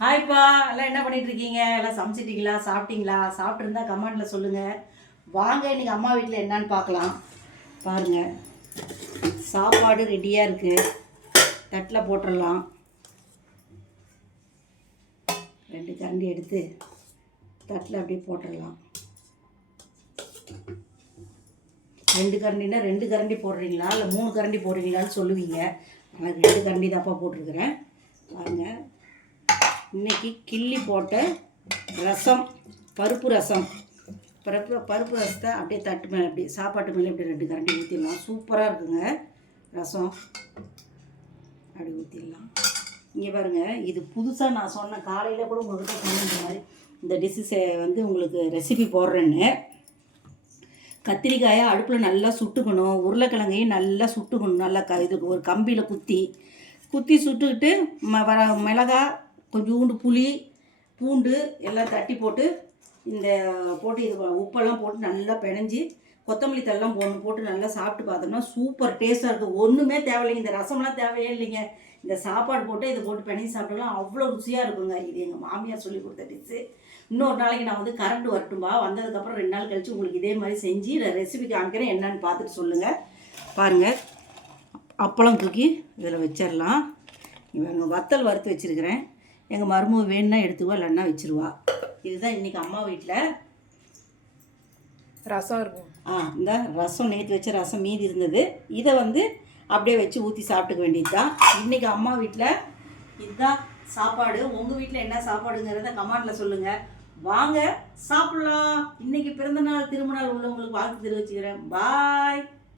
ஹாய்ப்பா, எல்லாம் என்ன பண்ணிட்டு இருக்கீங்க? எல்லாம் சமைச்சிட்டிங்களா? சாப்பிட்டீங்களா? சாப்பிட்ருந்தா கமெண்டில் சொல்லுங்கள். வாங்க இன்றைக்கி அம்மா வீட்டில் என்னன்னு பார்க்கலாம். பாருங்கள், சாப்பாடு ரெடியாக இருக்குது. தட்டில் போட்டுடலாம். 2 கரண்டி எடுத்து தட்டில் அப்படியே போட்டுடலாம். 2 கரண்டினா 2 கரண்டி போடுறீங்களா இல்லை 3 கரண்டி போடுறீங்களான்னு சொல்லுவீங்க. ஆனால் 2 கரண்டி தான்ப்பா போட்டிருக்கிறேன். பாருங்கள், இன்றைக்கி கிள்ளி போட்ட ரசம், பருப்பு ரசம். பருப்பு ரசத்தை அப்படியே தட்டு மேலே அப்படி சாப்பாட்டு மேலே இப்படி 2 கரண்டி ஊற்றிடலாம். சூப்பராக இருக்குங்க ரசம். அப்படி ஊற்றிடலாம். இங்கே பாருங்கள், இது புதுசாக நான் சொன்னேன், காலையில் கூட உங்கள்கிட்ட சொன்ன மாதிரி இந்த டிஷ்ஷை வந்து உங்களுக்கு ரெசிபி போடுறேன்னு. கத்திரிக்காயை அடுப்பில் நல்லா சுட்டுக்கணும், உருளைக்கிழங்கையும் நல்லா சுட்டுக்கணும். நல்லா இதுக்கு ஒரு கம்பியில் குத்தி சுட்டுக்கிட்டு மிளகாய், கொஞ்சோண்டு புளி, பூண்டு எல்லாம் தட்டி போட்டு இது உப்பெல்லாம் போட்டு நல்லா பிணைஞ்சி கொத்தமல்லி தள்ளலாம் போட்டு நல்லா சாப்பிட்டு பார்த்தோம்னா சூப்பர் டேஸ்ட்டாக இருக்குது. ஒன்றுமே தேவையில்லைங்க, இந்த ரசம்லாம் தேவையே இல்லைங்க. இந்த சாப்பாடு போட்டு இதை போட்டு பிணைஞ்சி சாப்பிட்டோம்னா அவ்வளோ ருசியாக இருக்குங்க. இது எங்கள் மாமியார் சொல்லி கொடுத்த டிஷ்ஷு. இன்னொரு நாளைக்கு நான் வந்து கரண்ட் வரட்டும்பா, வந்ததுக்கப்புறம் 2 நாள் கழித்து உங்களுக்கு இதே மாதிரி செஞ்சு ரெசிபி காமிக்கிறேன். என்னன்னு பார்த்துட்டு சொல்லுங்கள். பாருங்கள், அப்பளம் தூக்கி இதில் வச்சிடலாம். இவங்க வத்தல் வறுத்து வச்சுருக்கிறேன். எங்கள் மருமக வேணுன்னா எடுத்துவா, இல்லைன்னா வச்சுருவா. இதுதான் இன்றைக்கி அம்மா வீட்டில் ரசம் இருக்கும். இந்த ரசம் நேற்று வச்ச ரசம் மீதி இருந்தது. இதை வந்து அப்படியே வச்சு ஊற்றி சாப்பிட்டுக்க வேண்டியது தான். இன்றைக்கி அம்மா வீட்டில் இதுதான் சாப்பாடு. உங்கள் வீட்டில் என்ன சாப்பாடுங்கிறத கமெண்டில் சொல்லுங்கள். வாங்க சாப்பிட்லாம். இன்றைக்கி பிறந்தநாள் திருமணநாள் உள்ளவங்களுக்கு வாழ்த்து தெரிவிச்சுக்கிறேன். பாய்.